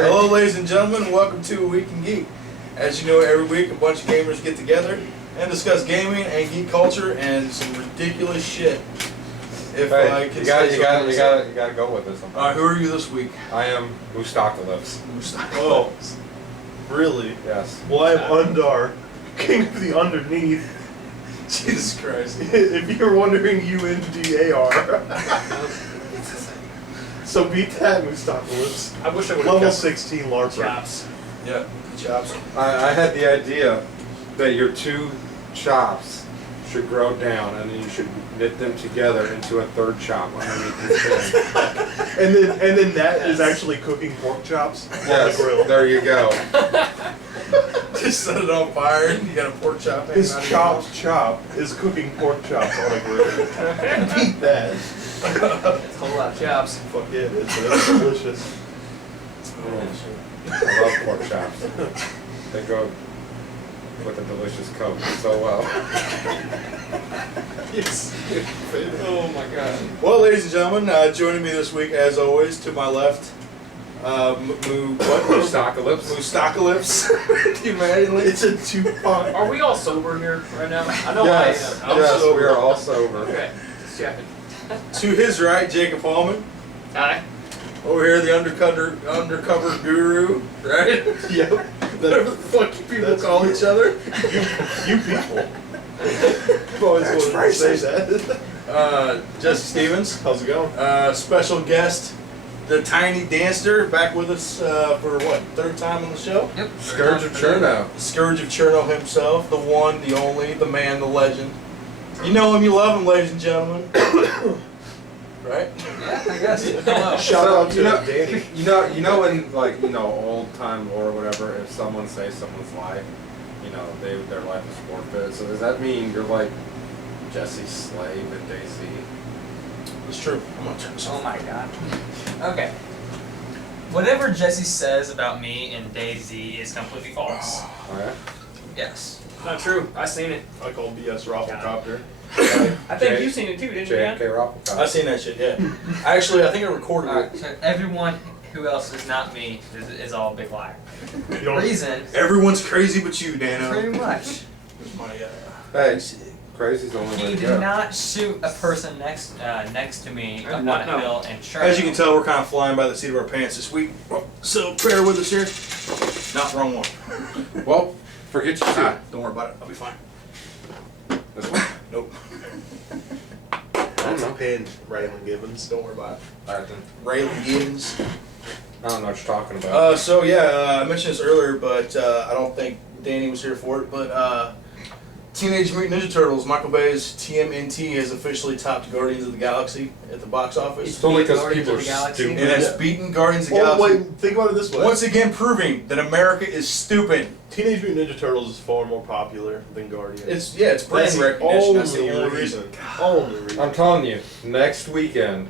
Hello, ladies and gentlemen. Welcome to A Week in Geek. As you know, every week a bunch of gamers get together and discuss gaming and geek culture and some ridiculous shit. If I can say so. You gotta go with this. Who are you this week? I am Mustakalivs. Oh, really? Yes. Well, I am Undar, king of the underneath. Jesus Christ. If you're wondering, UNDAR. So beat that, Mustakalivs. I wish I would Level 16 LARPer. chops. Yeah, chops. I had the idea that your two chops should grow down, and then you should knit them together into a third chop underneath your chin. And then that is actually cooking pork chops on Yes, the grill. there you go. Just set it on fire and you got a pork chop. His chopped chop is cooking pork chops on a grill. Beat that. That's a whole lot of chops. Fuck yeah, it's delicious. I love pork chops. They go with a delicious Coke so well. Yes. Oh my god. Well, ladies and gentlemen, joining me this week, as always, to my left, Mustakalivs. Mustakalivs. Humanity. It's a two-pot. Are we all sober here right now? I know Yes, I am. yes, sober. we are all sober. Okay, just checking. To his right, Jacob Hallman. Hi. Over here, the undercover guru, right? Yep. Whatever the fuck you people call each other. You people. I've always wanted to say that. Jesse Stevens. How's it going? Special guest, the Tiny Dancer, back with us for what, third time on the show? Yep. Scourge of Cherno. Scourge of Cherno himself, the one, the only, the man, the legend. You know him, you love him, ladies and gentlemen. Right? Yeah, I guess. Hello. Shout out to Danny. You know in old time or whatever, if someone saves someone's life, their life is forfeit. So does that mean you're like Jesse's slave in Daisy? It's true. I'm gonna turn this Oh off. my god. Okay. Whatever Jesse says about me and Daisy is completely false. Oh yeah. Yes. Not true. I seen it. I call BS Rafflecopter. I think you've seen it too, didn't you, JFK Dan? Rafflecopter. I seen that shit, yeah. Actually, I think I recorded Alright, it. so everyone who else is not me is all a big liar. You don't, Reason, Everyone's crazy but you, Dano. pretty much. Here's my, Hey, crazy's the only way He to did go. not shoot a person next to me up on No. a hill and sure. As you can tell, we're kind of flying by the seat of our pants this week. So bear with us here. Not wrong one. Well, forget your shit. Don't worry about it. I'll be fine. This one? Nope. That's a pin, Raylan Gibbons. Don't worry about it. Alright then. Raylan Gibbons. I don't know what you're talking about. I mentioned this earlier, but I don't think Danny was here for it. But Teenage Mutant Ninja Turtles, Michael Bay's TMNT, has officially topped Guardians of the Galaxy at the box office. It's only because Guardians people of are the Galaxy. stupid. It has beaten Guardians of the Oh, Galaxy. wait, think about it this way. Once again proving that America is stupid. Teenage Mutant Ninja Turtles is far more popular than Guardians. It's brand That's the recognition. That's the only reason. Only reason. I'm telling you, next weekend,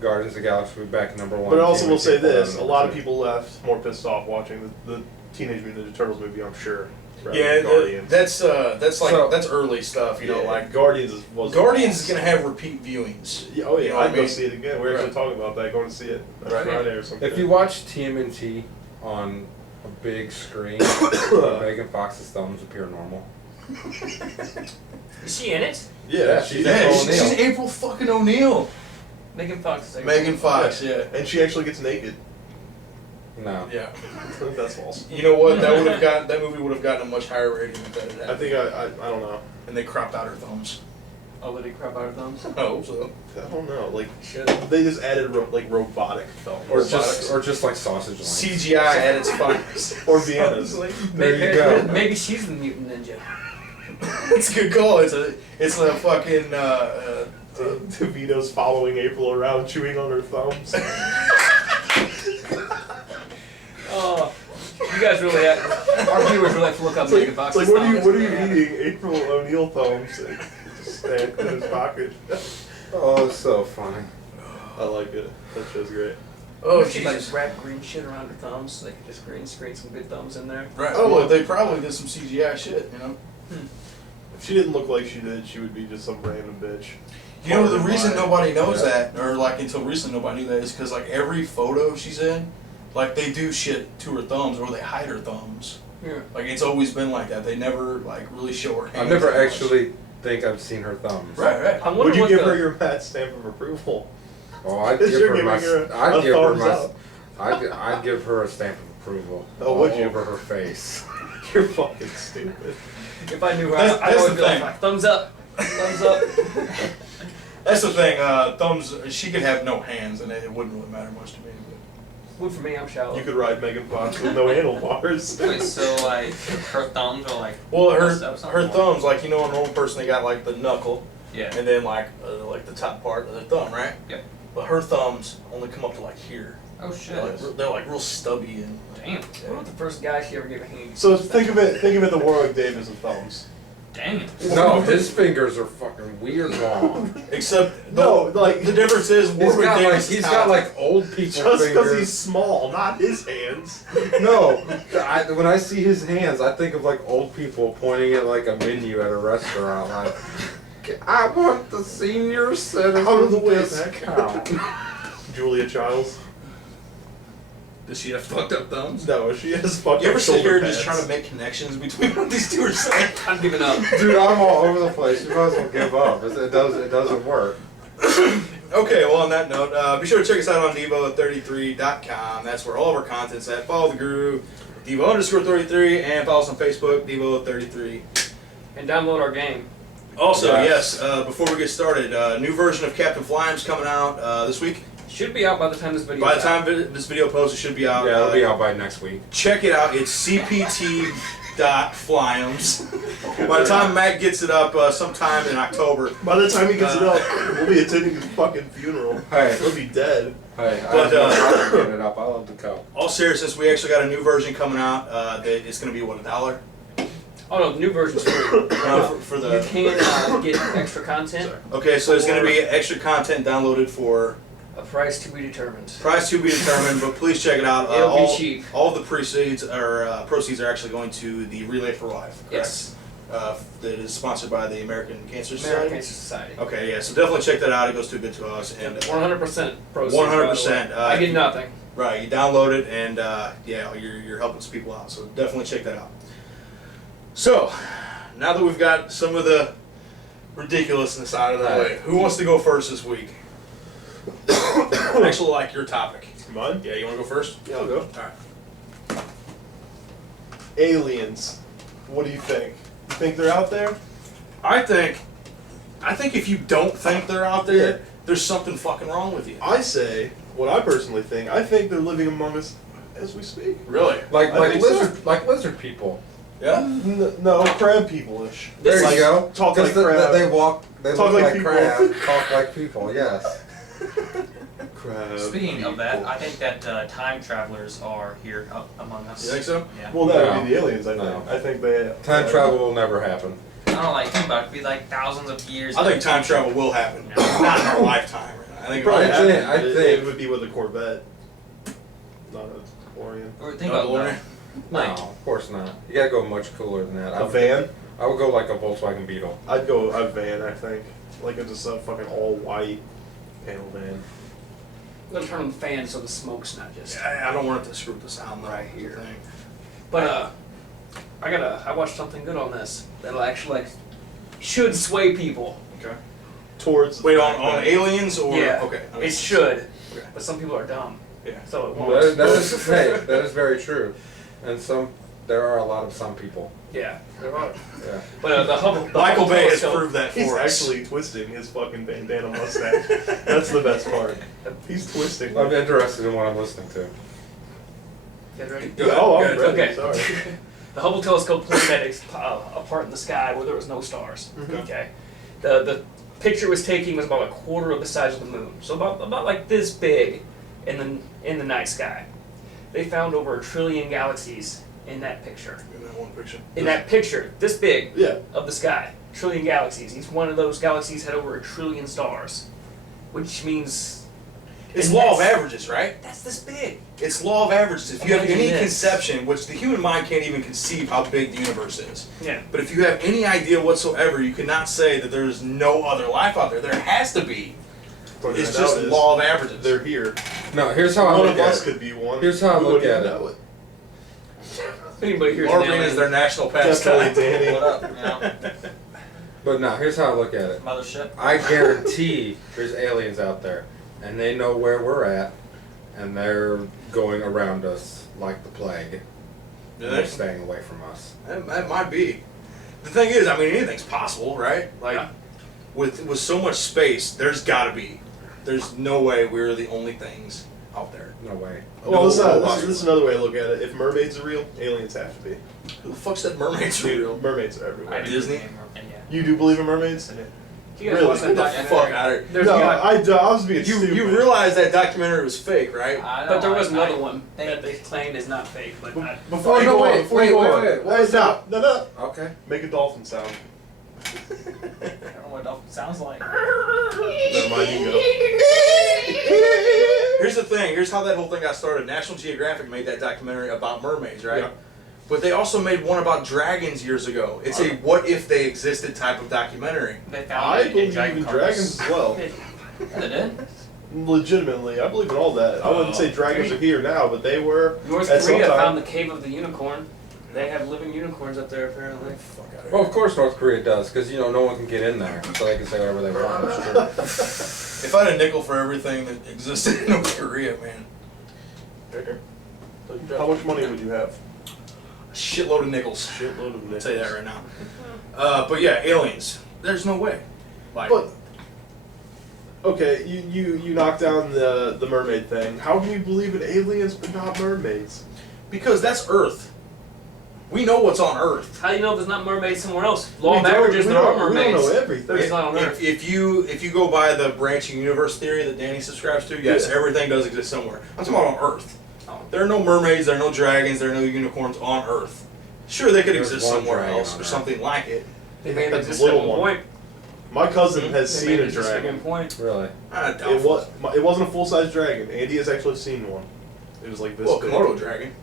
Guardians of the Galaxy will be back number one. But I also will say TMNT this, a number lot of two. people left more pissed off watching the Teenage Mutant Ninja Turtles movie, I'm sure. rather Yeah, than Guardians. that's So- that's early stuff. You know, Yeah, like Guardians was Guardians is gonna have repeat viewings. Yeah, oh yeah, You know what I'd I go mean? see it again. We're actually Right. talking about that, going to see it on Right. Friday or something. If you watch TMNT on a big screen, Megan Fox's thumbs appear normal. Is she in it? yeah, she's Yeah, April she's O'Neil. April fucking O'Neil. Megan Fox is like Megan Fox, yeah. and she actually gets naked. No. Yeah. That's false. You know what? That movie would have gotten a much higher rating if that had I happened. think I don't know. And they cropped out her thumbs. Oh, did he crap out her thumbs? I hope so. I don't know. Like Shit. they just added robotic thumbs Or just like sausage lines. CGI at its finest. or Vienna's. There you go. Maybe she's the mutant ninja. It's a good call. It's a fucking DeVito's following April around, chewing on her thumbs. Oh, you guys really have. Our viewers really have to look up It's like, Megan it's Fox's like what are thumbs. you eating? April O'Neil thumbs. And just stand in his pocket. Oh, it's so funny. I like it. That show's great. oh She like Jesus. wrap green shit around her thumbs so they could just green screen some good thumbs in there. Right. Oh, Well, they probably did some CGI shit. You know. If she didn't look like she did, she would be just some random bitch. You know the reason Fine. nobody knows Yeah. that, or like until recently nobody knew that, is because like every photo she's in, like they do shit to her thumbs or they hide her thumbs. Yeah. Like it's always been like that. They never like really show her hands. I've never that much. actually think I've seen her thumbs. Right. I'm Would wondering you what give the, her your Matt stamp of approval? Oh, I'd Because give you're her giving my. her a I'd give her thumbs my. up. I'd give her a stamp of approval. Oh, all would you? over her face. You're fucking stupid. If I knew her, That's I would the be thing. like, thumbs up, thumbs up. That's the thing. Thumbs. She could have no hands, and it wouldn't really matter much to me. Wood for me, I'm shallow. You could ride Megan Fox with no handlebars. Wait, so like her thumbs are like. Well, messed up her something? thumbs, like a normal person, they got like the knuckle, Yeah. and then like the top part of the thumb, right? Yep. But her thumbs only come up to like here. Oh shit. They're like real stubby and. Damn. What was the first guy she ever gave a hand? So think of it the Warwick Davis of thumbs. Dang. No, his fingers are fucking weird long. Except No, like the difference is Warwick Davis. He's got like old people just because fingers. he's small, not his hands. No, when I see his hands, I think of like old people pointing at like a menu at a restaurant, like, I want the senior citizen Out of the way, discount. Julia Childs. Does she have fucked up thumbs? No, she has fucking. You ever sit shoulder here just pads. trying to make connections between what these two are saying? I'm giving up. Dude, I'm all over the place. You might as well give up. It doesn't work. Okay, well on that note, be sure to check us out on Devo33.com. That's where all of our content's at. Follow the guru, Devo_33, and follow us on Facebook, Devo33. And download our game. Also, Yes. yes, before we get started, new version of Captain Flyme's coming out this week. Should be out by the time this video. By the time this video posts, it should be out. Yeah, it'll be out by next week. Check it out. It's cpt.flymes. By the time Matt gets it up sometime in October. By the time he gets it up, we'll be attending his fucking funeral. Hey, We'll be dead. hey, But, I love to get it up. I love to go. All seriousness, we actually got a new version coming out. That it's going to be, what, $1? Oh no, the new version's free. For You the. can get extra content. Okay, so there's going to be extra content downloaded for A price to be determined. price to be determined, but please check it out. It'll be all, cheap. All of the proceeds are actually going to the Relay for Life. Correct? Yes. That is sponsored by the American Cancer Society. American Cancer Society. Okay, yeah, so definitely check that out. It goes to a good cause. And 100% proceeds. 100%. I get nothing. Right, you download it, and yeah, you're helping some people out. So definitely check that out. So, now that we've got some of the ridiculousness out of the way, who wants to go first this week? Actually, like your topic. Mine? Yeah, you want to go first? Yeah, I'll go. All right. Aliens. What do you think? You think they're out there? I think if you don't think they're out there, there's something fucking wrong with you. I say, what I personally think, I think they're living among us as we speak. Really? Like I think so. lizard people. Yeah. No, crab people-ish. There Like, you go. Talk like 'Cause crab. they walk. They Talk look like like people. crab. Talk like people. Yes. Crab Speaking of that, people. I think that time travelers are here among us. You think so? Yeah. Well, that would No. be the aliens, I think. No. I think they... Time travel will never happen. I don't know, like think about it. It'd be like thousands of years. I think time travel will happen. No. Not in our lifetime. I think it Probably will I happen. think- I it think- would be with a Corvette. Not a DeLorean. Or think No, about DeLorean? that. No, Like, of course not. You gotta go much cooler than that. A van? I would go like a Volkswagen Beetle. I'd go a van, I think. Like it's just a fucking all-white panel van. I'm gonna turn on the fan so the smoke's not just. I don't want it to screw with the sound though. Right here. Thing. But I watched something good on this that'll actually should sway people. Okay. Towards... Wait, on aliens or Yeah. okay? It should. Okay. But some people are dumb. Yeah. So it Well, won't. that is hey, that is very true. And there are a lot of some people. Yeah. There are. Yeah. But the Hubble. Michael Hubble Bay has telescope- proved that He's for us. actually twisting his fucking bandana mustache. That's the best part. He's twisting. I'm interested in what I'm listening to. You guys ready? Go ahead, Oh, go I'm ahead. ready. Okay. Sorry. The Hubble telescope pointed at a part in the sky where there was no stars. Mhm. Okay. The picture it was taking was about a quarter of the size of the moon, so about like this big in the night sky. They found over 1 trillion galaxies in that picture. In that one picture. In that picture, this big Yeah. of the sky, 1 trillion galaxies. Each one of those galaxies had over 1 trillion stars, which means It's and law of that's- averages, right? That's this big. It's law of averages. If you have Imagine any this. conception, which the human mind can't even conceive how big the universe is, Yeah. but if you have any idea whatsoever, you cannot say that there's no other life out there. There has to be. It's just law of averages. They're here. No, here's how I One look of at us it. could be one. Here's how I We look wouldn't at even it. know it. If anybody here's LARPing is their national pastime. Definitely, Danny. What up? You know, But no, here's how I look at it. mothership. I guarantee there's aliens out there, and they know where we're at, and they're going around us like the plague. Yeah, And they're staying away from us. That might be. The thing is, I mean, anything's possible, right? Like, Yeah. with so much space, there's gotta be. There's no way we're the only things out there. No way. Well, No this possible. is another way to look at it. If mermaids are real, aliens have to be. Who the fuck said mermaids are real? Mermaids are everywhere. I do Disney? believe in yeah. You do believe in mermaids? You guys Really? watch that Get the documentary? fuck out of here. There's No, not- I was being You stupid. realize that documentary was fake, right? I but there don't- was I- another one they- that they claimed is not fake, but I, Before you no, go wait, on, before you wait, go on. wait, wait. Hey, stop. No. Okay. Make a dolphin sound. I don't know what dolphin sounds like. Never mind, you go. Here's the thing. Here's how that whole thing got started. National Geographic made that documentary about mermaids, right? Yeah. But they also made one about dragons years ago. It's a what if they existed type of documentary. They found I it in believe dragon in carcass. dragons as well. Yeah, they did. Legitimately, I believe in all that. I wouldn't say dragons are here now, but they were North at Korea some time. found the cave of the unicorn. They have living unicorns up there apparently. Fuck out of Well, here. of course North Korea does, because you know no one can get in there, so they can say whatever they want. That's true. If I had a nickel for everything that existed in North Korea, man. Right there. How much money would you have? A shitload of nickels. Shitload of I'll nickels. tell you that right now. But yeah, aliens. There's no way. Like, But okay, you knock down the mermaid thing. How can you believe in aliens but not mermaids? because that's Earth. We know what's on Earth. How do you know there's not mermaids somewhere else? Law We of don't- averages, we there are don't- mermaids. We don't know everything. There's not on If, Earth. if you go by the branching universe theory that Danny subscribes to, yes, Yeah. everything does exist somewhere. I'm talking about on Earth. Oh. There are no mermaids, there are no dragons, there are no unicorns on Earth. Sure, they could There's exist one somewhere dragon else on or Earth. something like it. They may have That's a existed at little one one. point. My cousin has They seen may a have existed at one dragon. point. Really? I doubt It wasn't a full size dragon. Andy has actually seen one. It was like this Well, big. Komodo dragon.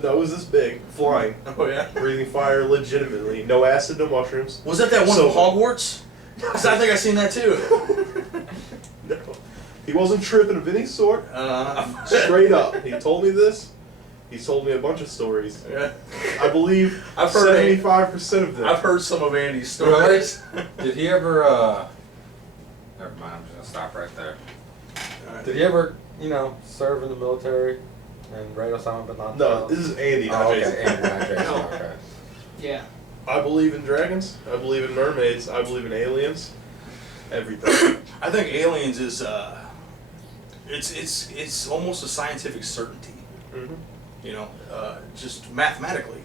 No, it was this big, flying, Oh yeah. breathing fire, legitimately. No acid, no mushrooms. Was that one So- from Hogwarts? 'Cause I think I seen that too. No, he wasn't tripping of any sort. Straight up, he told me this. He's told me a bunch of stories. Yeah. I believe I've heard 75% of them. I've heard some of Andy's stories. Did he ever, never mind, I'm just gonna stop right there. Alright. Did he ever, serve in the military and raid Osama bin Laden? No, this is Andy, not Oh, Jason. okay, Andy, not Jason, okay. Yeah. I believe in dragons. I believe in mermaids. I believe in aliens. Everything. I think aliens is it's almost a scientific certainty. Mm-hmm. Just mathematically,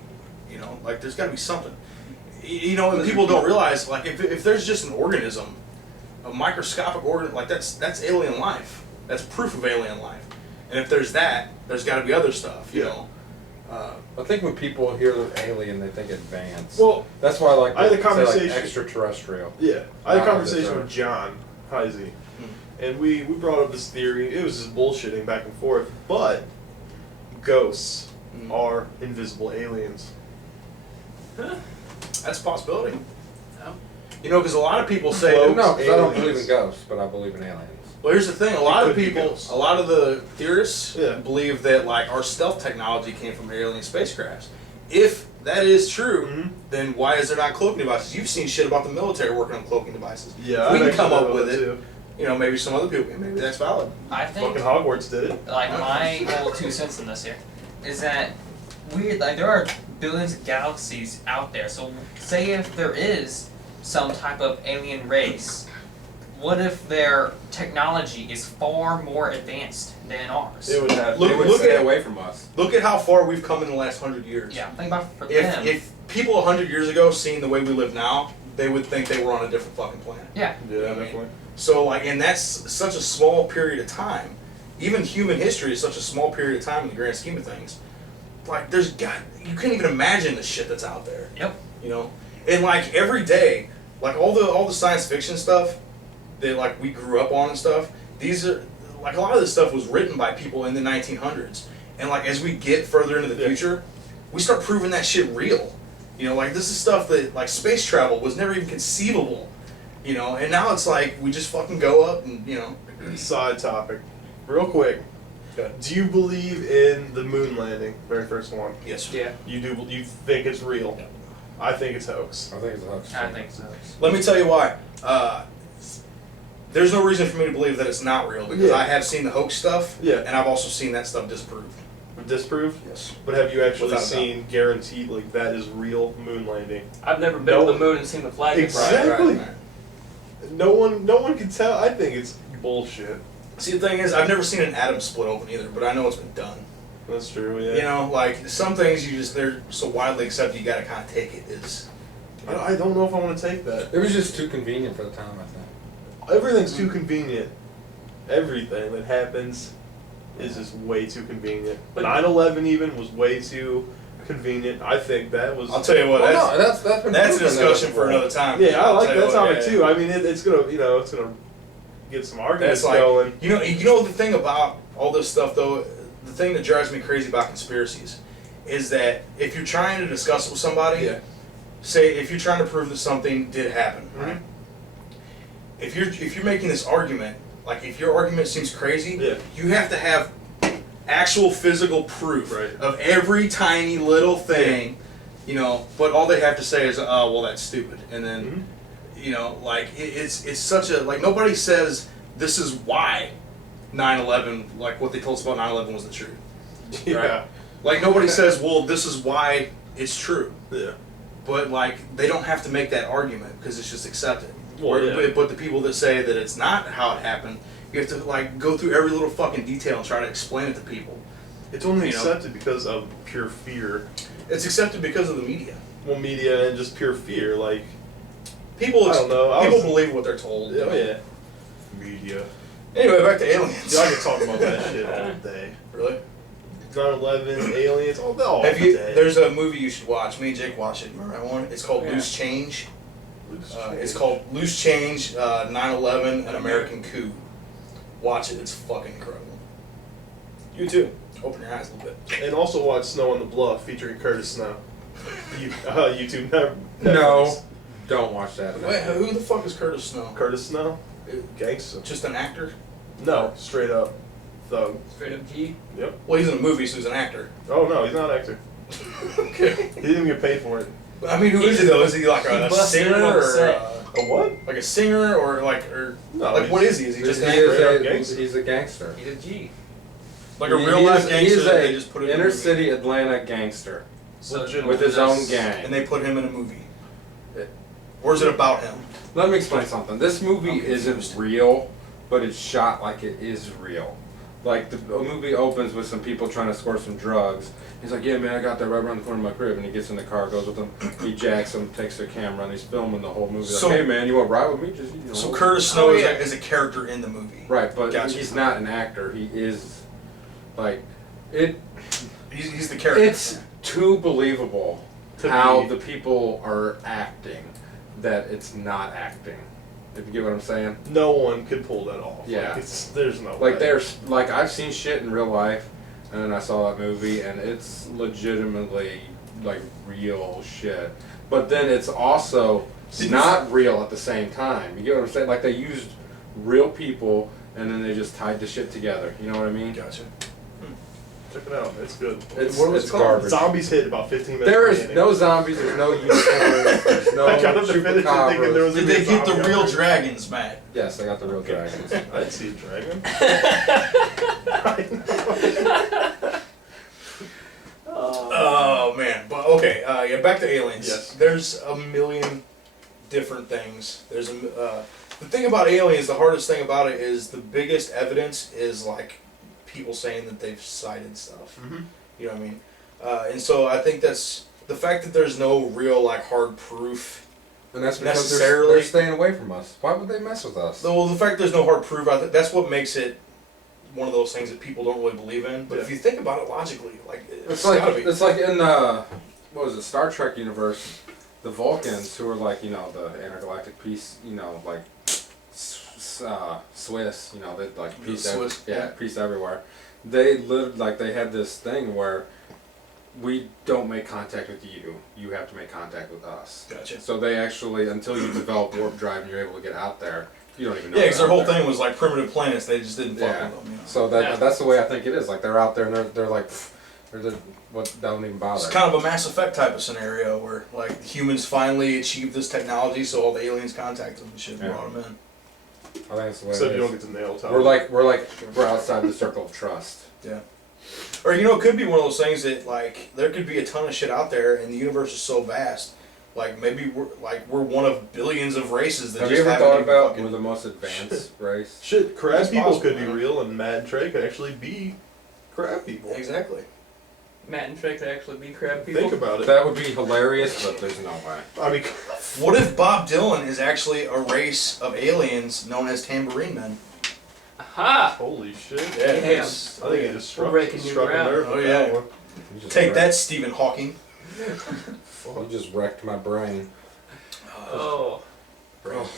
like there's got to be something. And people don't realize, like, if there's just an organism, a microscopic organism, like that's alien life. That's proof of alien life. And if there's that, there's got to be other stuff, you Yeah. know. I think when people hear alien, they think advanced. Well, That's why I like I had a to say, conversation- like extraterrestrial. yeah. I had a Wow, conversation that's with John Heisey, and we brought up this theory. It was just bullshitting back and forth, but ghosts Mm. are invisible aliens. That's a possibility. No. Because a lot of people say Cloaks, No, because I don't aliens. believe in ghosts, but I believe in aliens. Well, here's the thing. A lot It of could be people, ghosts. a lot of the theorists Yeah. believe that like our stealth technology came from alien spacecrafts. If that is true, Mhm. then why is there not cloaking devices? You've seen shit about the military working on cloaking devices. Yeah, we I've can come actually up read with that it. too. Maybe some other people. Maybe that's valid. I think Fucking Hogwarts did it. like my whole 2 cents in this here is that there are billions of galaxies out there. So say if there is some type of alien race, what if their technology is far more advanced than ours? It would have. Look- They would look stay at- away from us. Look at how far we've come in the last 100 years. Yeah, think about for them. If people 100 years ago seen the way we live now, they would think they were on a different fucking planet. yeah, Yeah, I mean, definitely. So and that's such a small period of time. Even human history is such a small period of time in the grand scheme of things. Like you can't even imagine the shit that's out there. Yep. And like every day, like all the science fiction stuff that like we grew up on and stuff. These are like a lot of this stuff was written by people in the 1900s. And like as we get further into the Yeah. future, we start proving that shit real. Like this is stuff that like space travel was never even conceivable. And now it's like we just fucking go up and Side topic, real quick. Good. Do you believe in the moon landing? Very first one. Yes. Yeah. You do. You think it's real? Yeah. I think it's hoax. I think it's a hoax. I think so. Let me tell you why. There's no reason for me to believe that it's not real because Yeah. I have seen the hoax stuff, Yeah. and I've also seen that stuff disproved. Disproved? Yes. But have you actually Without a seen guaranteed like that is real moon landing? I've never been No. to the moon and seen the flag. Exactly. Right. No one can tell. I think it's bullshit. See, the thing is, I've never seen an atom split open either, but I know it's been done. That's true. Yeah. You know, like some things they're so widely accepted, you gotta kind of take it as. I don't know if I want to take that. It was just too convenient for the time, I think. Everything's too convenient. Everything that happens is just way too convenient. But- 9/11 even was way too convenient. I think that was. I'll tell you what, Well, no, that's been that's a proven discussion that for before. another time. Yeah, I I'll like tell you that what, topic yeah. too. I mean, it's gonna it's gonna get some arguments That's like going. you know the thing about all this stuff though, the thing that drives me crazy about conspiracies is that if you're trying to discuss it with somebody, Yeah. say if you're trying to prove that something did happen, Mhm. right? If you're making this argument, like if your argument seems crazy, Yeah. you have to have actual physical proof Right. of every tiny little thing, you know. But all they have to say is, "Oh, well, that's stupid," and then. Mhm. You know, like it's such a like nobody says this is why 9/11 like what they told us about 9/11 was the truth. Yeah. Right? Like nobody says, well, this is why it's true. Yeah. But like they don't have to make that argument because it's just accepted. Well, yeah. But the people that say that it's not how it happened, you have to like go through every little fucking detail and try to explain it to people. It's only You know. accepted because of pure fear. It's accepted because of the media. Well, media and just pure fear. Like, People I don't know. people believe what they're told. oh yeah, media. Anyway, back to aliens. Yeah, I could talk about that shit all day. Really? 9/11, aliens, all Have you? day. There's a movie you should watch. Me and Jake watched it. Remember that one? It's called Yeah. Loose Change. It's called Loose Change. 9/11, An American Coup. Watch it. It's fucking incredible. You too. Open your eyes a little bit. And also watch Snow on the Bluff featuring Curtis Snow. YouTube. No, don't watch that. Wait, who the fuck is Curtis Snow? Curtis Snow, gangster. Just an actor? No, straight up thug. Straight up G. Yep. Well, he's in a movie, so he's an actor. Oh no, he's not an actor. Okay. He didn't even get paid for it. I mean, who is he though? Is he like He a busted singer it on or set. A what? like a singer or No, like what is he? Is he just an actor? gangster. He's a gangster. He's a G. Like a real life gangster? He's that a they just put him in a inner movie? city Atlanta gangster So with his own And gang. they put him in a movie. Or is it about him? Let me explain something. This movie I'm isn't confused. real, but it's shot like it is real. Like the movie opens with some people trying to score some drugs. He's like, "Yeah, man, I got that right around the corner of my crib." And he gets in the car, goes with them. He jacks them, takes their camera, and he's filming the whole movie. So- Like, "Hey, man, you want to ride with me?" Just you know. So Curtis Snow Oh, is, yeah. is a character in the movie. Right, but Gotcha. he's not an actor. He is, like, it. He's the character. It's too believable To how be. the people are acting that it's not acting. If you get what I'm saying. No one could pull that off. Yeah. Like, there's no way. Like there's like I've seen shit in real life, and then I saw that movie, and it's legitimately like real shit. But then it's also not real at the same time. You get what I'm saying? Like they used real people, and then they just tied the shit together. You know what I mean? Gotcha. Check it out. It's good. It's, What was it's it called? garbage. Zombies hit about 15 minutes. There from is the ending. no zombies. There's no unicorns. There's no I got up to finish it thinking there was Did gonna they be a get the zombie real outbreak. dragons, Matt? Yes, I got the real dragons. I didn't see a dragon. Oh man, but okay, yeah. Back to aliens. Yes. There's a million different things. There's the thing about aliens. The hardest thing about it is the biggest evidence is like people saying that they've sighted stuff. Mhm. You know what I mean? And so I think that's the fact that there's no real like hard proof. And that's because Necessarily- they're staying away from us. Why would they mess with us? Well, the fact there's no hard proof, I think that's what makes it one of those things that people don't really believe in. But if Yeah. you think about it logically, like It's gotta be. like in what was it, Star Trek universe, the Vulcans who are like, you know, the intergalactic peace, you know, like Swiss, you know, they like The peace, Swiss, yeah. peace everywhere. They lived like they had this thing where we don't make contact with you. You have to make contact with us. Gotcha. So they actually, until you develop warp drive and you're able to get out there, you don't even know. Yeah, because their whole they're out thing was like primitive planets. They just didn't fuck Yeah. with them. You know? there. So that's the way I think it is. Like they're out there and they're like, what don't even bother. It's kind of a Mass Effect type of scenario where like humans finally achieved this technology, so all the aliens contact them and shit, and Yeah. brought them in. I think that's the way Except it you is. don't get to nail time. We're outside the circle of trust. Yeah. Or it could be one of those things that like there could be a ton of shit out there, and the universe is so vast. Like maybe we're one of billions of races that Have you just ever haven't thought even about fucking- we're the most advanced race? Shit, crab It's people possible, could be man. real, and Matt and Trey could actually be crab people. Exactly. Matt and Trey could actually be crab people. Think about it. That would be hilarious, but there's no way. I mean, What if Bob Dylan is actually a race of aliens known as tambourine men? Aha! holy shit. Yeah. Damn. I think he just struck, breaking new struck a ground. nerve Oh, with yeah. that one. You just Take wrecked- that, Stephen Hawking. You just wrecked my brain. Oh.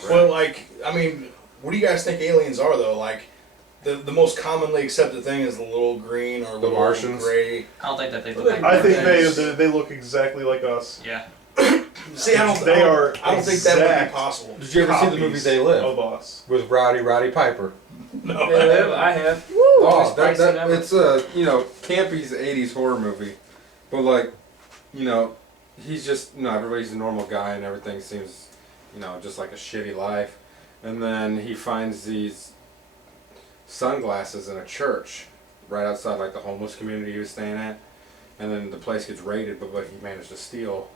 Well, like, I mean, what do you guys think aliens are, though? Like, the most commonly accepted thing is the little green or little Martians? gray. I don't think that they Look look at like I think Nice. they look exactly like us. Yeah. See, I don't think that would exact be possible. Did you ever see the movie copies They Live of us. with Roddy Piper? No. They live, I have. Oh, Spicy number. it's a campy's '80s horror movie, but like, he's just everybody's a normal guy and everything seems, just like a shitty life, and then he finds these sunglasses in a church right outside like the homeless community he was staying at, and then the place gets raided, but he managed to steal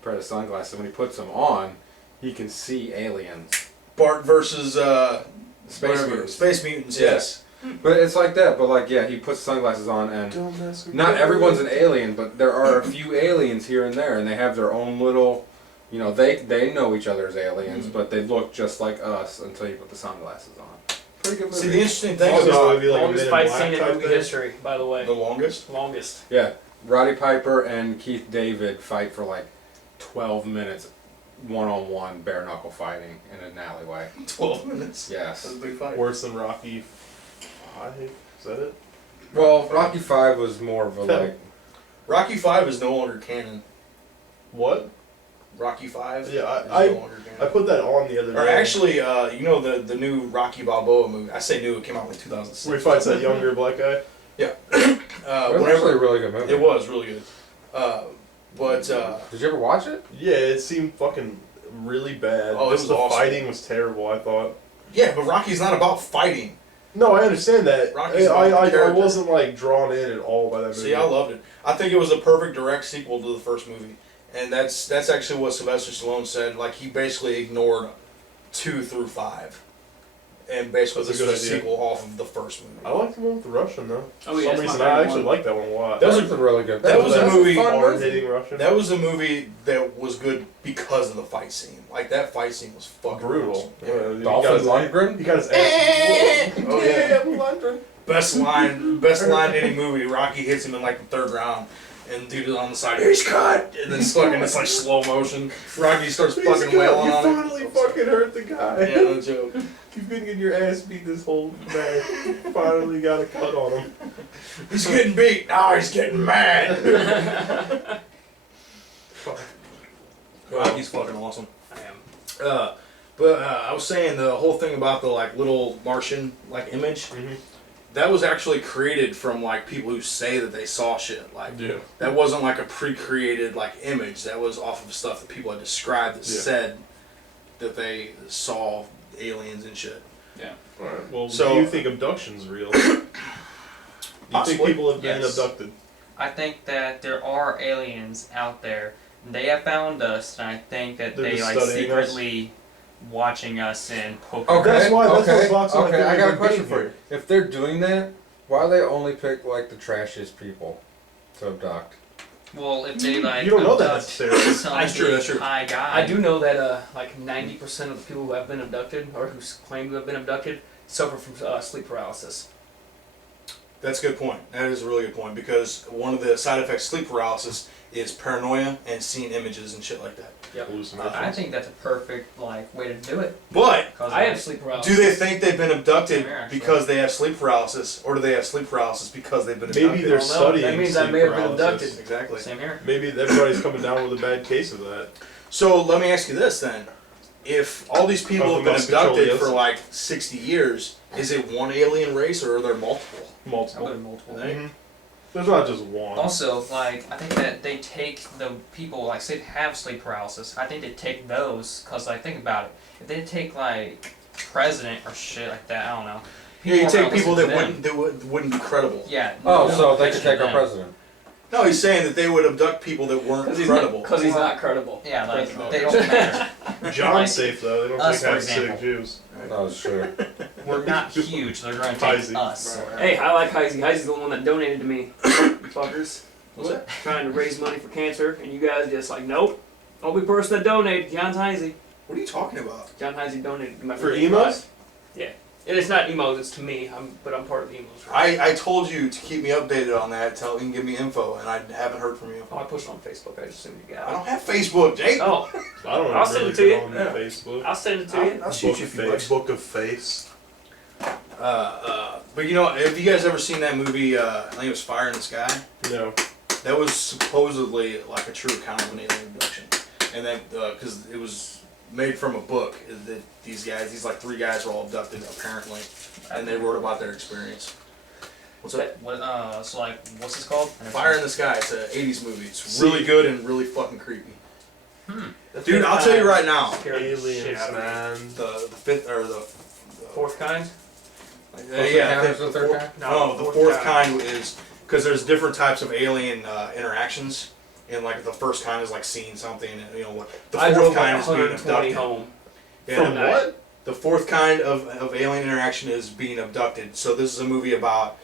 a pair of sunglasses. When he puts them on, he can see aliens. Bart versus Space whatever. mutants. Space mutants, Yeah. yes. But it's like that, but like, yeah, he puts sunglasses on, and Don't mess with not me. everyone's an alien, but there are a few aliens here and there, and they have their own little, they know each other as aliens, but they look just like us until you put the sunglasses on. Pretty good movie. See, the interesting thing Also, about it'd be like a Longest Men in fight Black scene in type movie thing. history, by the way. the longest. Longest. Yeah, Roddy Piper and Keith David fight for like 12 minutes, one-on-one bare knuckle fighting in an alleyway. 12 minutes. Yes. That's a big fight. Worse than Rocky 5, is that it? Well, Rocky 5 was more of a like. Rocky 5 is no longer canon. What? Rocky 5 Yeah, is I no longer canon. I put that on the other Or day. actually, the new Rocky Balboa movie. I say new, it came out in like 2006. where he fights that younger black guy. It was actually a whenever, really good movie. it was really good. But Did you ever watch it? Yeah, it seemed fucking really bad. Oh, it Just was the awesome. fighting was terrible, I thought. yeah, but Rocky's not about fighting. No, I understand that. Rocky's I about the I character. wasn't like drawn in at all by that movie. See, I loved it. I think it was a perfect direct sequel to the first movie, and that's actually what Sylvester Stallone said. Like he basically ignored 2 through 5, and basically That's a this was a good idea. sequel off of the first movie. I like the one with the Russian though. Oh, For yeah, some that's my reason, favorite I actually one. like that one a lot. That was a really good. that was a movie- fun hard-hitting Russian. That was a movie that was good because of the fight scene. Like that fight scene was fucking brutal. awesome. Yeah, he Dolph got his- Lundgren? He got his ass. Oh, yeah. Lundgren. Best line in any movie. Rocky hits him in like the 3rd round, and dude is on the side. He's cut, and then fucking it's like slow motion. Rocky starts He's fucking good. wailing You on finally him. fucking hurt the guy. Yeah, no joke. You've been getting your ass beat this whole night. Finally got a cut on him. He's getting beat. Now he's getting mad. Rocky's fucking awesome. I am. But I was saying the whole thing about the like little Martian like image. Mhm. That was actually created from like people who say that they saw shit. Like Yeah. that wasn't like a pre-created like image. That was off of stuff that people had described that Yeah. said that they saw aliens and shit. Alright. Well, So- do you think abduction's real? Do you think Possibly. people have been Yes. abducted? I think that there are aliens out there. They have found us, and I think that They're they just like studying us? secretly watching us and poking. Okay. That's why- that's okay. what Fox and I okay. think I got a they're question being for you. If they're doing that, why do they only pick like the trashiest people to abduct? Well, if they like You don't know that abduct necessarily. some That's true, that's big true. high guy. I do know that like 90% of the people who have been abducted or who claim to have been abducted suffer from sleep paralysis. That's a good point. That is a really good point because one of the side effects of sleep paralysis is paranoia and seeing images and shit like that. Hallucinations. I think that's a perfect like way to do it. But 'Cause I have sleep paralysis. do they think they've been abducted Yeah, actually. because they have sleep paralysis, or do they have sleep paralysis because they've been Maybe abducted? they're I don't know. studying That means I sleep may have been paralysis. abducted. Exactly. Same here. Maybe everybody's coming down with a bad case of that. So let me ask you this then: if all these people have been Mass control, abducted yes. for like 60 years, is it one alien race or are there multiple? Multiple. Probably multiple. Right? Mhm. There's not just one. Also, like, I think that they take the people, like, say, have sleep paralysis. I think they take those, because, like, think about it. If they take, like, president or shit like that, I don't know. Yeah, you aren't take gonna people listen that to them. wouldn't be credible. Yeah. Oh, no so one they listens could take to our them. president. No, he's saying that they would abduct people that weren't credible. Because he's not credible. Yeah, like, President. they don't matter. John's Like, safe though. They don't us, take for half-sick example. Jews. Oh, sure. We're not huge. They're going to take Heisey. us. Hey, I like Heisey. Heisey's the one that donated to me. You fuckers. What's that? Trying to raise money for cancer, and you guys just like, nope. Only person that donated, John Heisey. What are you talking about? John Heisey donated to my For birthday emos? prize. Yeah. And it's not emos, it's to me, but I'm part of the emos. Right? I told you to keep me updated on that. Tell you can give me info, and I haven't heard from you. Oh, I pushed it on Facebook. I just assumed you I got it. don't have Facebook, Jake. Oh, I don't I'll really send it to get you. on Yeah. Facebook. I'll send it to you. I'll shoot you a few bucks. Book of Face. But you know, have you guys ever seen that movie? I think it was Fire in the Sky. No. That was supposedly like a true account of an alien abduction, and then because it was made from a book that these like 3 guys were all abducted apparently, and they wrote about their experience. What's that? What, so, like, what's this called? Fire in the Sky. It's an '80s movie. It's really good and really fucking creepy. The Dude, fifth I'll tell you kind right now, scared the shit Aliens, out of me. man. the fifth or the Fourth kind? yeah, Counts as the third fourth- kind? no, the fourth kind is because there's different types of alien interactions, and like the first kind is like seeing something, you know what? The I fourth drove kind like is being 120 abducted. home. Yeah, From the- what? The fourth kind of alien interaction is being abducted. So this is a movie about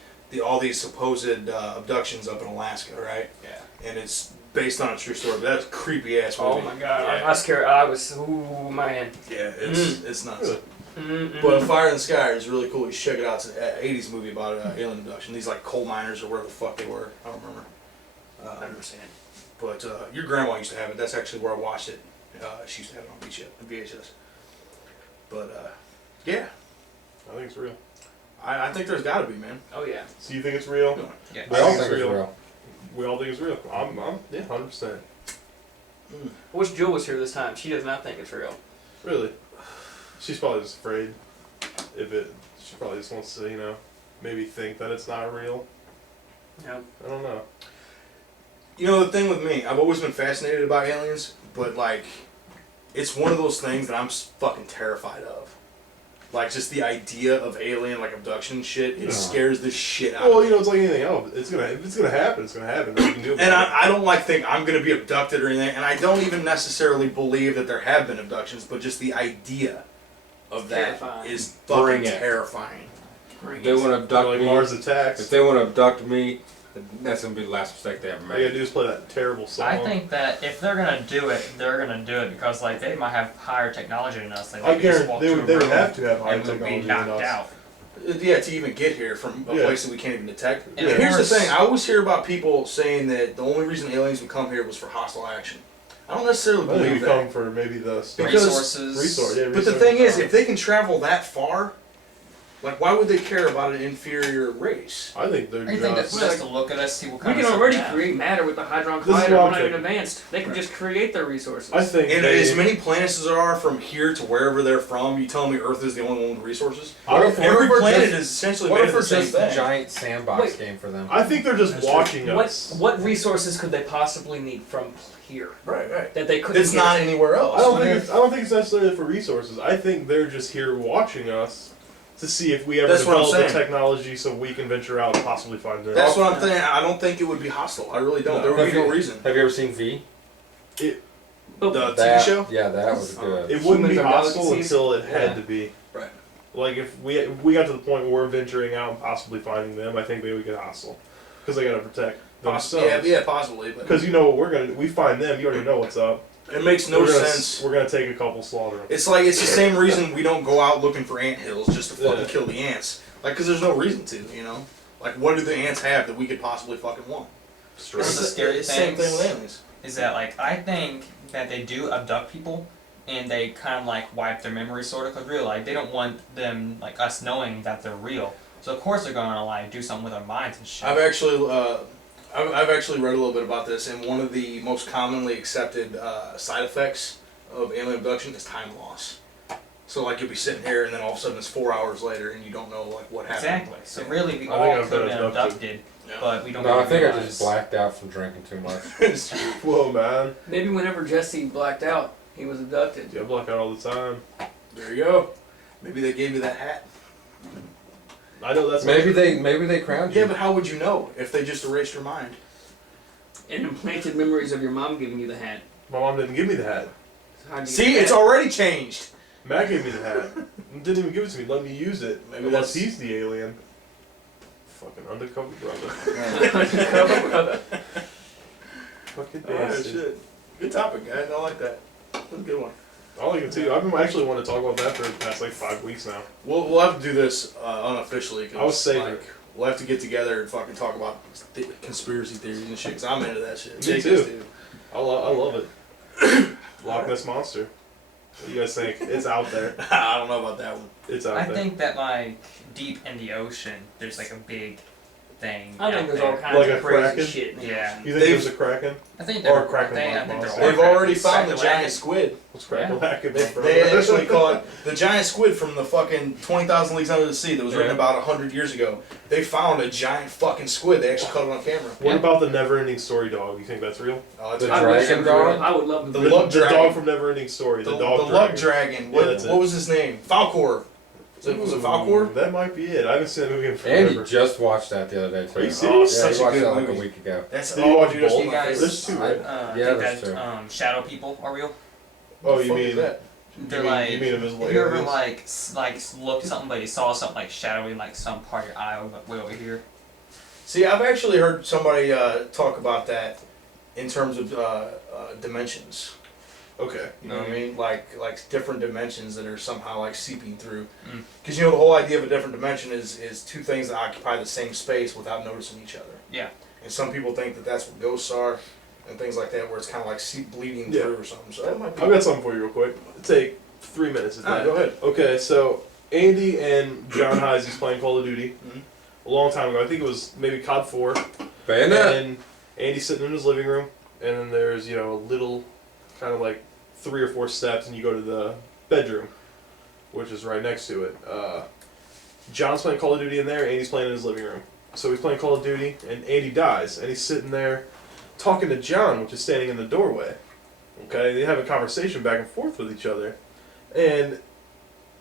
all these supposed abductions up in Alaska, right? Yeah. And it's based on a true story. But that's a creepy ass movie. Oh my god, Yeah. I was scared. I was, ooh, man. Yeah, it's nuts. Really? Mm-mm. But Fire in the Sky is really cool. You should check it out. It's an '80s movie about alien abduction. These like coal miners or wherever the fuck they were. I don't remember. I understand. But your grandma used to have it. That's actually where I watched it. She used to have it on VHS. But yeah, I think it's real. I think there's got to be, man. Oh yeah. So you think it's real? No. Yeah. We I all don't think think it's it's real. real. We all think it's real. I'm yeah, 100%. I wish Jill was here this time. She does not think it's real. Really? She's probably just afraid. She probably just wants to, maybe think that it's not real. Yeah. I don't know. You know, the thing with me, I've always been fascinated about aliens, but like, it's one of those things that I'm fucking terrified of. Like, just the idea of alien, like, abduction shit, it Yeah. scares the shit out Well, of me. it's like anything else. If it's gonna happen, it's gonna happen. Nothing you can do about And it. I don't like think I'm gonna be abducted or anything, and I don't even necessarily believe that there have been abductions, but just the idea of that Terrifying. is Bring fucking it. terrifying. If they want to abduct Like me, Mars Attacks. if they want to abduct me, that's gonna be the last mistake they ever All you gotta made. do is play that terrible song. I think that if they're gonna do it, they're gonna do it because like they might have higher technology than us. Like, I they can just guarantee walk they through would, a they would room have to have high and would technology be than knocked us. out. Yeah, to even get here from a Yeah. place that we can't even detect. And And here's the worse- thing, I always hear about people saying that the only reason aliens would come here was for hostile action. I don't necessarily I think believe we that. come for maybe the Because- Resources. But the thing is, if they can travel that far, like, why would they care about an inferior race? I think they're I think that's just. just to look at us, see what We kind can of stuff already we have. create matter with the Hadron This is Collider. what We're I'm not even thinking. advanced. They can just create their resources. I think And they, as many planets as there are from here to wherever they're from, you telling me Earth is the only one with resources? What if Every we're planet just- is essentially What made if of we're the same just a thing. giant sandbox Wait. game for them? I think they're just That's true. watching us. What resources could they possibly need from here Right, right. that they couldn't It's get? not anywhere else. I don't think it's necessarily for resources. I think they're just here watching us to see if we ever That's what I'm develop the saying. technology so we can venture out and possibly find them. That's what I'm saying. I don't think it would be hostile. I really don't. No. There would Have be no you- reason. Have you ever seen V? Oh, The TV That- show? Yeah, that was good. It wouldn't be Humans are hostile galaxies? until it had Yeah. to be. Right. Like if we got to the point where we're venturing out and possibly finding them, I think they would get hostile because they got to protect themselves. Yeah, possibly. But Because you know what we're gonna. We find them. You already know what's up. it makes no we're gonna, sense. We're gonna take a couple, slaughter them. It's like it's the same reason we don't go out looking for ant hills just to fucking Yeah. kill the ants. Like, because there's no reason to, you know? Like, what do the ants have that we could possibly fucking want? One of the scary It's the same thing things- with aliens. Is that like I think that they do abduct people and they kind of like wipe their memory sort of because really like they don't want them like us knowing that they're real. So of course they're gonna like do something with their minds and shit. I've actually read a little bit about this, and one of the most commonly accepted side effects of alien abduction is time loss. So like you'll be sitting here and then all of a sudden it's 4 hours later and you don't know like what happened. Exactly. So really, we I all think I've could been have been abducted. abducted, Yeah. but we don't. No, I really think I realize. just blacked out from drinking too much. It's true. Whoa, man. Maybe whenever Jesse blacked out, he was abducted. Yeah, I black out all the time. There you go. Maybe they gave you that hat. I know that's Maybe they crowned you. Yeah, but how would you know if they just erased your mind? And implanted memories of your mom giving you the hat. My mom didn't give me the hat. So how'd you See, get it's that? already changed. Matt gave me the hat. Didn't even give it to me. Let me use it. Maybe Unless that's- he's the alien. Fucking undercover brother. Fucking Alright, bastard. shit. Good topic, guys. I like that. That's a good one. I like it too. I've been actually wanting to talk about that for the past like 5 weeks now. We'll have to do this unofficially. 'Cause, I was saving. like, we'll have to get together and fucking talk about conspiracy theories and shit. Cause I'm into that shit. Me Jake too. is, dude. I love it. Loch Ness Monster. What do you guys think? It's out there. I don't know about that one. It's out I there. think that like deep in the ocean, there's like a big thing. I think out there's there. all kinds Like of a crazy Kraken? shit. In the Yeah. ocean. You think They've- there's a Kraken? I think Or they're a Kraken they, I like think monster. they're all They've already Krakens. found the Kraken. giant squid. What's Kraken Kraken? They actually caught the giant squid from the fucking 20,000 Leagues Under the Sea that was written Yeah. about 100 years ago. They found a giant fucking squid. They actually caught it on camera. What Yeah. about the Never-Ending Story dog? You think that's real? Oh, that's The a- I wish dragon it were real. dog? I would love The to. lug the dragon. dog from Never-Ending Story. The dog the dragon. lug dragon. What, Yeah, that's it. what was his name? Falcor. Was it Falcor? That might be it. I haven't seen that movie in Andy forever. just watched that the other day too. Are you serious? Yeah, Such he a watched good that like a movie. week ago. That's Did you watch dude, that's both? one of my You guys- favorites. There's two, right? Yeah, think there's that two. shadow people are real? Oh, The you fuck is mean that? They're you like, mean invisible have you ever aliens? like looked at something, but you saw something like shadowy, like some part of your eye way over here? See, I've actually heard somebody talk about that in terms of dimensions. Okay. You know what I mean? Like different dimensions that are somehow like seeping through. Mm. Because you know the whole idea of a different dimension is two things that occupy the same space without noticing each other. Yeah. And some people think that that's what ghosts are and things like that, where it's kind of like bleeding Yeah. through or something. So that might be. I've got something for you real quick. Take 3 minutes. Ah, go ahead. Okay, so Andy and John Heise's playing Call of Duty Mhm. a long time ago. I think it was maybe COD 4. Bayonet. And Andy's sitting in his living room, and then there's, a little kind of like 3 or 4 steps, and you go to the bedroom, which is right next to it. John's playing Call of Duty in there, Andy's playing in his living room. So he's playing Call of Duty, and Andy dies, and he's sitting there talking to John, which is standing in the doorway. Okay, they have a conversation back and forth with each other. And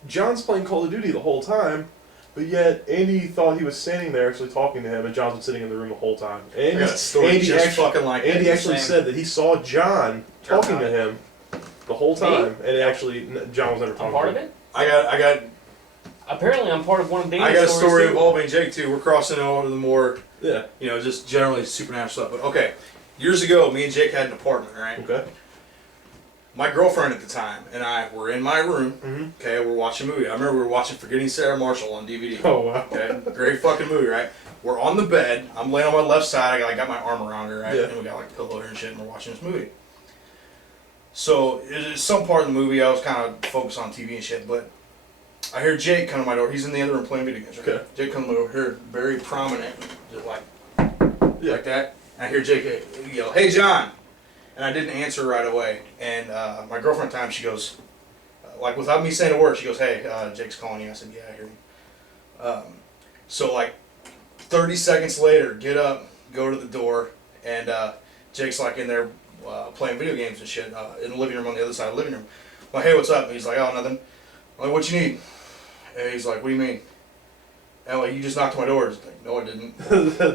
John's playing Call of Duty the whole time, but yet Andy thought he was standing there actually talking to him, and John's been sitting in the room the whole time. I got a story Andy just actually, fucking like that. Andy actually Same. said that he saw John talking to him the whole time, and John was never talking I'm part to of him. it. I got Apparently, I'm part of one of Danny's I got a stories, story too. involving Jake too. We're crossing over the more, Yeah. just generally supernatural stuff. But okay, years ago, me and Jake had an apartment, right? Okay. My girlfriend at the time and I were in my room. Mm-hmm. Okay, we're watching a movie. I remember we were watching Forgetting Sarah Marshall on DVD. Oh, wow. Okay, great fucking movie, right? We're on the bed. I'm laying on my left side. I got my arm around her, right? Yeah. And we got like a pillow here and shit, and we're watching this movie. So, at some part of the movie, I was kind of focused on TV and shit, but I hear Jake come to my door. He's in the other room playing video games, right? Okay. Jake comes over here, very prominent, just like Yeah. like that. And I hear Jake yell, "Hey, John!" And I didn't answer right away. And my girlfriend at the time, she goes, like without me saying a word, she goes, "Hey, Jake's calling you." I said, "Yeah, I hear you." So like 30 seconds later, get up, go to the door, and Jake's like in there playing video games and shit in the living room on the other side of the living room. I'm like, "Hey, what's up?" And he's like, "Oh, nothing." I'm like, "What you need?" And he's like, "What do you mean?" And I'm like, "You just knocked on my door." He's like, "No, I didn't."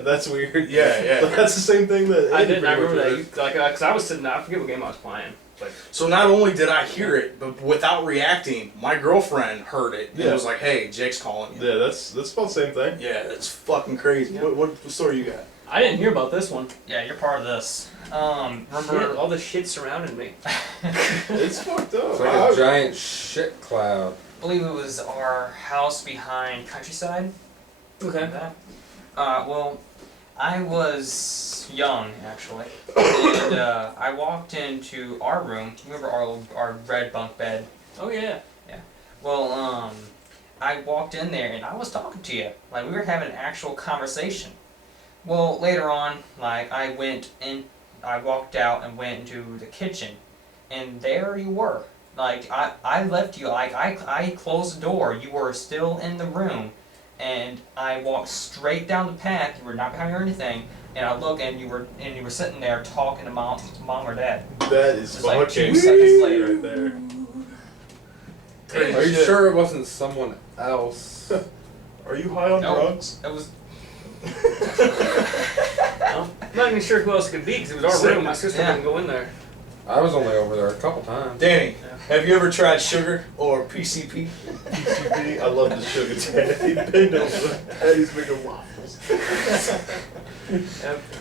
That's weird. Yeah, yeah. That's the same thing that I Andy didn't. I pretty much remember that. did. Because I was sitting there. I forget what game I was playing. But So not only did I hear it, but without reacting, my girlfriend heard it and Yeah. was like, "Hey, Jake's calling you." Yeah, that's about the same thing. Yeah, that's fucking crazy. Yeah. What story you got? I didn't hear about this one. Yeah, you're part of this. Shit, Remember? all this shit surrounding me. It's fucked up. It's like a giant shit cloud. I believe it was our house behind Countryside. Okay. Remember that? Well, I was young actually, and I walked into our room. Remember our red bunk bed? Oh yeah. Well, I walked in there and I was talking to you. Like we were having an actual conversation. Well, later on, like I walked out and went into the kitchen, and there you were. Like, I left you, like, I closed the door, you were still in the room, and I walked straight down the path, you were not behind me or anything, and I look, and you were sitting there talking to mom or dad. That is It's like 2 fucking seconds later. right there. Are you sure it wasn't someone else? Are you high on No. drugs? It was, I'm not even sure who else it could be because it was our room. My sister Yeah. didn't go in there. I was only over there a couple times. Danny, have you ever tried sugar or PCP? PCP, I love the sugar daddy. Bend over. Daddy's making waffles.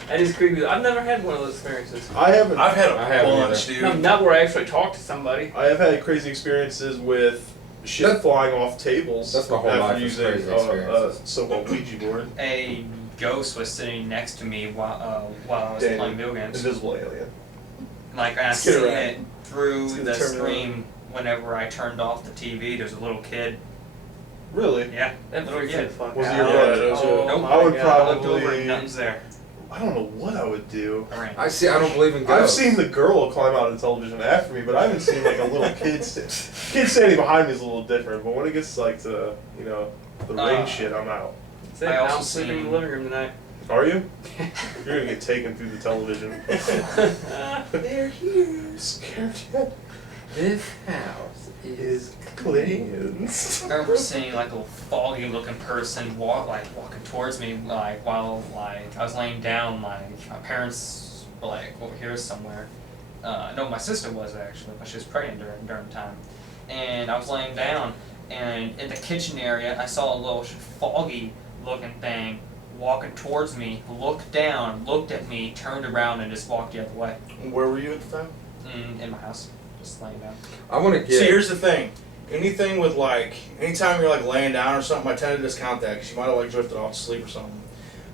That is creepy. I've never had one of those experiences. I haven't. I've had a I haven't bunch, dude. No, not where I actually talked to somebody. I have had crazy experiences with shit That- flying off tables that's my whole after life is using crazy a experiences. so-called Ouija board. a ghost was sitting next to me while I was Danny, playing video games. Invisible alien. Like, I Let's get seen it right. it through Let's get the it turned screen whenever I turned off the TV. There's a little kid. Really? Yeah. That little freaks kid. me the fuck Was it out. your brother? Oh, Nope. my I would God. I looked over probably. and nothing's there. I don't know what I would do. I ran. I see. I don't believe in I've ghosts. seen the girl climb out of the television after me, but I haven't seen like a little kid. Kid standing behind me is a little different, but when it gets like to the rain shit, I'm out. That's it. I also I'm sleeping in seen- the living room tonight. Are you? You're gonna get taken through the television. They're here. Scared yet? This house Is cleansed. I remember seeing like a foggy looking person walking towards me while I was laying down. Like, my parents were like over here somewhere. No, my sister was actually, but she was pregnant during the time. And I was laying down, and in the kitchen area I saw a little foggy looking thing walking towards me, looked down, looked at me, turned around, and just walked the other way. Where were you at the time? In my house, just laying down. I want to get. See, here's the thing. Anything with like, anytime you're like laying down or something, I tend to discount that because you might have like drifted off to sleep or something.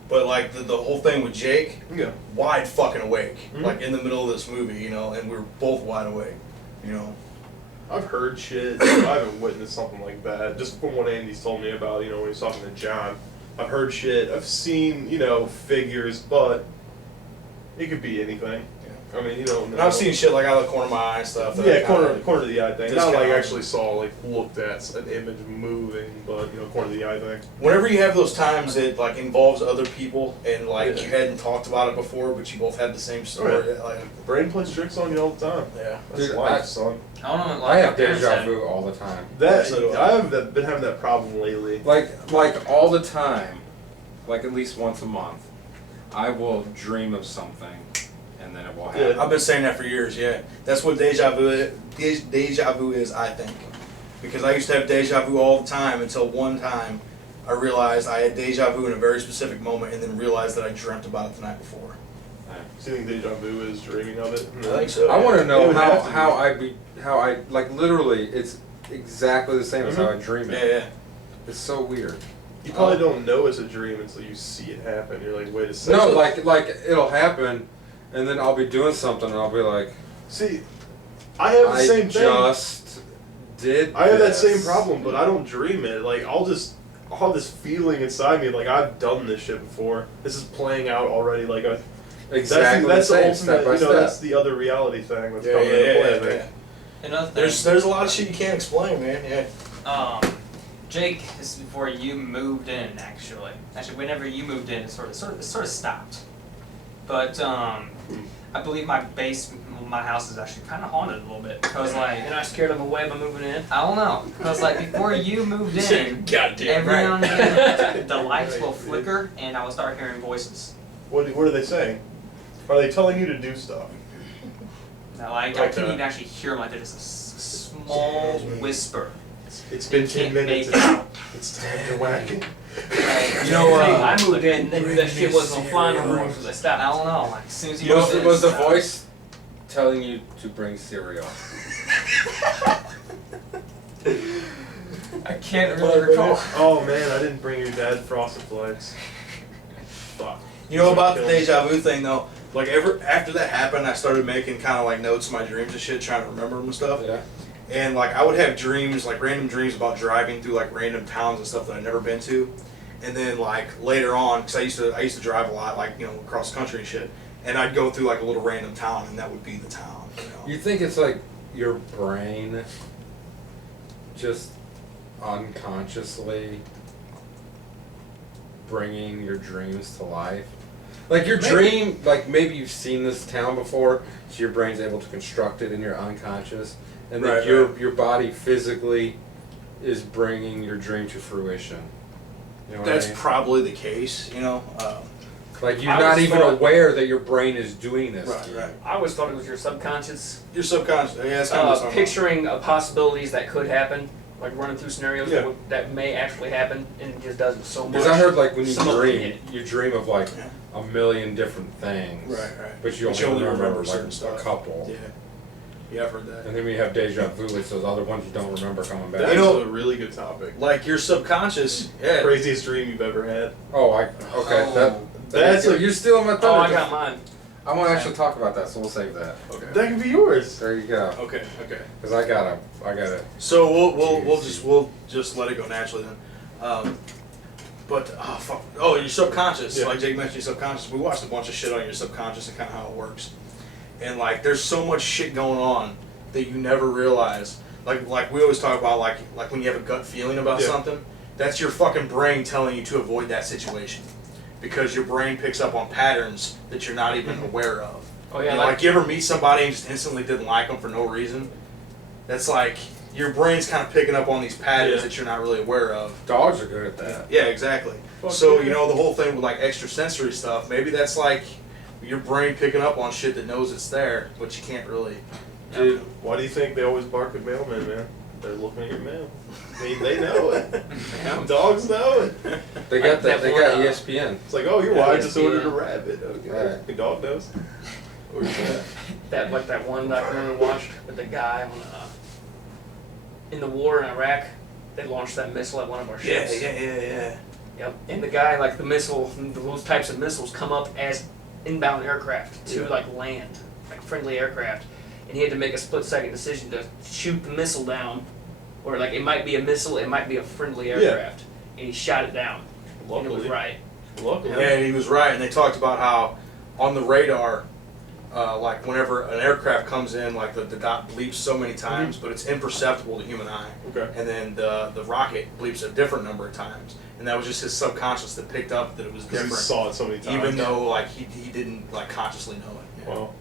But like the whole thing with Jake, Yeah. wide fucking awake, Mhm. like in the middle of this movie, and we were both wide awake, I've heard shit. I haven't witnessed something like that. Just from what Andy's told me about, when he's talking to John. I've heard shit. I've seen, figures, but it could be anything. I mean, you don't know. And I've seen shit like out of the corner of my eye and stuff. that I Yeah, kinda- corner of the eye thing. Not like discount. actually saw, looked at an image moving, but, corner of the eye thing. Whenever you have those times that like involves other people and like Yeah. you hadn't talked about it before, but you both had the same story, like The brain plays tricks on you all the time. yeah. That's Dude, life, I- son. I don't know. I Like, have my parents deja had- vu all the time. That, So do I I. have been having that problem lately. Like all the time, like at least once a month, I will dream of something, and then it will happen. I've been saying that for years. Yeah, that's what deja vu is. Deja vu is, I think, because I used to have deja vu all the time until one time I realized I had deja vu in a very specific moment, and then realized that I dreamt about it the night before. Do you think deja vu is dreaming of it? I think so. I want to It know would have to how I like literally. It's exactly the same as how I dream Yeah, it. yeah. It's so weird. You probably don't know it's a dream until you see it happen. You're like, wait a second. No, like it'll happen, and then I'll be doing something, and I'll be like, See, I have the same thing. just did. I have that this. same problem, but I don't dream it. Like, I'll have this feeling inside me, like, I've done this shit before. This is playing out already. Like, Exactly that's the the same, ultimate, step by step. that's the other reality thing that's Yeah, coming into play, I yeah, think. yeah. Another thing. There's a lot of shit you can't explain, man. Yeah. Jake, this is before you moved in, actually. Actually, whenever you moved in, it sort of stopped. But I believe my house is actually kind of haunted a little bit because You're not scared of a web I'm moving in? I don't know, because before you moved in, Goddamn every right. now and again the lights will flicker and I will start hearing voices. What are they saying? Are they telling you to do stuff? Now, I Okay. can't even actually hear them. Like, they're just a small whisper. It's been You 10 can't minutes. make it out. It's time to whack it. Like, You know, I moved in, they knew that shit wasn't gonna fly no more, so they I stopped. don't know. Like, as soon as you You know, moved in, Was the it stopped. voice telling you to bring cereal? I can't really recall. Oh man, I didn't bring your dad Frosted Flakes. Fuck. You know about the deja vu thing though? Like after that happened, I started making kind of like notes of my dreams and shit, trying to remember them and stuff. Yeah. And like I would have dreams, like random dreams about driving through like random towns and stuff that I'd never been to. And then like later on, because I used to drive a lot, like across the country and shit. and I'd go through like a little random town, and that would be the town. You think it's like your brain just unconsciously bringing your dreams to life? Like your dream, like maybe you've seen this town before, so your brain's able to construct it in your unconscious, and then your body physically is bringing your dream to fruition. You know what That's I mean? probably the case, Like you're not even aware that your brain is doing this. Right. I always thought it was your subconscious Your subconscious, yeah, that's kind of picturing possibilities that could happen, like running through scenarios that may actually happen, and it just doesn't so much. Because I heard like when you Some dream, you dream of like a million different things. Right. But you only remember certain like stuff. a couple. Yeah, I've heard that. And then when you have deja vu, it's those other ones you don't remember coming back. That's a really good topic. Like your subconscious, Craziest dream you've ever had. That's you're stealing my thunder. Oh, I got mine. I want to actually talk about that, so we'll save that. Okay. That could be yours. There you go. Okay. Because I gotta. So we'll just let it go naturally then. Your subconscious. Like Jake mentioned, your subconscious. We watched a bunch of shit on your subconscious and kind of how it works. And like, there's so much shit going on that you never realize. Like we always talk about like when you have a gut feeling about something, that's your fucking brain telling you to avoid that situation, because your brain picks up on patterns that you're not even aware of. Oh yeah, Like you ever meet somebody and just instantly didn't like them for no reason? That's like your brain's kind of picking up on these patterns that you're not really aware of. Dogs are good at that. Yeah, exactly. So the whole thing with like extrasensory stuff, maybe that's like your brain picking up on shit that knows it's there, but you can't really. Dude, why do you think they always bark at mailmen, man? They're looking at your mail. They know it. Dogs know it. They got that. They got ESPN. It's like, oh, your wife just ordered a rabbit. Okay, Right. your dog knows. that one documentary we watched with the guy on, in the war in Iraq. They launched that missile at one of our ships. Yeah. Yep. And the guy, like those types of missiles come up as inbound aircraft to like land, like friendly aircraft, and he had to make a split-second decision to shoot the missile down, or like it might be a missile, it might be a friendly aircraft, and he shot it down. And it was right. Luckily. Yeah, and he was right. And they talked about how on the radar, like whenever an aircraft comes in, like the dot bleeps so many times, but it's imperceptible to human eye. Okay. And then the rocket bleeps a different number of times, and that was just his subconscious that picked up that it was different. He saw it so many times. Even though like he didn't like consciously know it. Wow.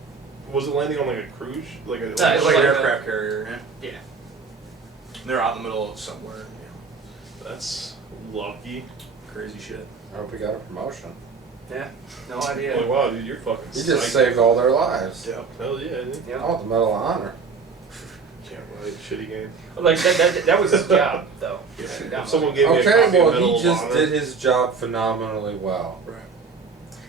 Was it landing on like a cruise? Like a It's like an like aircraft carrier. Yeah. They're out in the middle of somewhere. That's lucky. Crazy shit. I hope we got a promotion. Yeah. No idea. Like, wow, dude, you're fucking You just psycho. saved all their lives. Yeah. Hell yeah, dude. I want the Medal of Honor. Can't wait. Shitty game. Like that was his job though. Yeah. Shoot down If someone gave me a Okay, copy well of Medal he of just Honor, did his job phenomenally well. Right.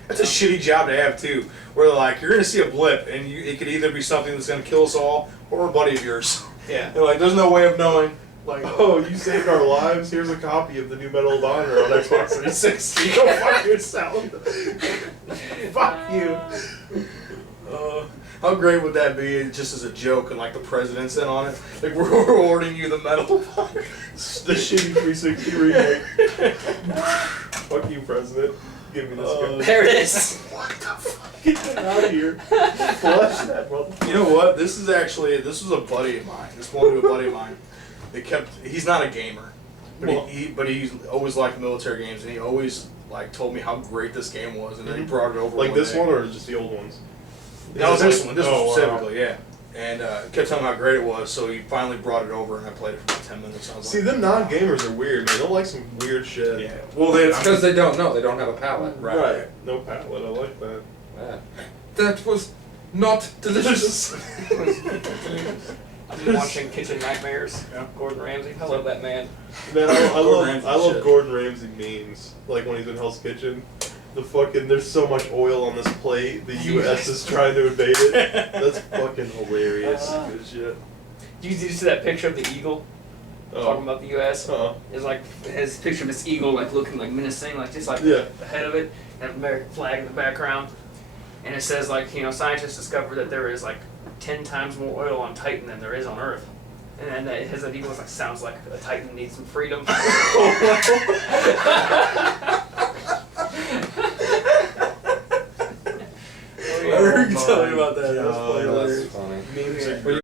That's a shitty job to have too, where like you're gonna see a blip and it could either be something that's gonna kill us all or a buddy of yours. Yeah. And like there's no way of knowing. Like, oh, you saved our lives. Here's a copy of the new Medal of Honor on Xbox 360. Go fuck yourself. Fuck you. How great would that be, just as a joke, and like the president's in on it? Like we're awarding you the Medal of Honor. The shitty 360 remake. Fuck you, President. Give me this gun. There it is. What the fuck? Get that out of here. Flush that motherfucker. You know what? This was a buddy of mine. This belonged to a buddy of mine. He's not a gamer, but he's always liked military games, and he always like told me how great this game was, and then he brought it over. Like one this day. one or just the old ones? No, this one Oh, specifically, yeah. And kept telling me how great it was, so he finally brought it over, and I played it for about 10 minutes. I was See, like, them non-gamers are weird, man. They'll like some weird shit. yeah. Well, It's because they don't know. They don't have a palate. Right. No palate. I like that. Yeah. That was not delicious. I've been watching Kitchen Nightmares. Yeah. Gordon Ramsay. I love that man. Man, I Gordon love Ramsay Gordon Ramsay memes. Like when he's in Hell's Kitchen. There's so much oil on this plate, the U.S. is trying to invade it. That's fucking hilarious. Good shit. Did you see that picture of the eagle? Talking about the U.S. It's like his picture of this eagle, like looking like menacing, like just like the head of it, and an American flag in the background, and it says like scientists discovered that there is like 10 times more oil on Titan than there is on Earth. And then that his eagle like sounds like a Titan needs some freedom.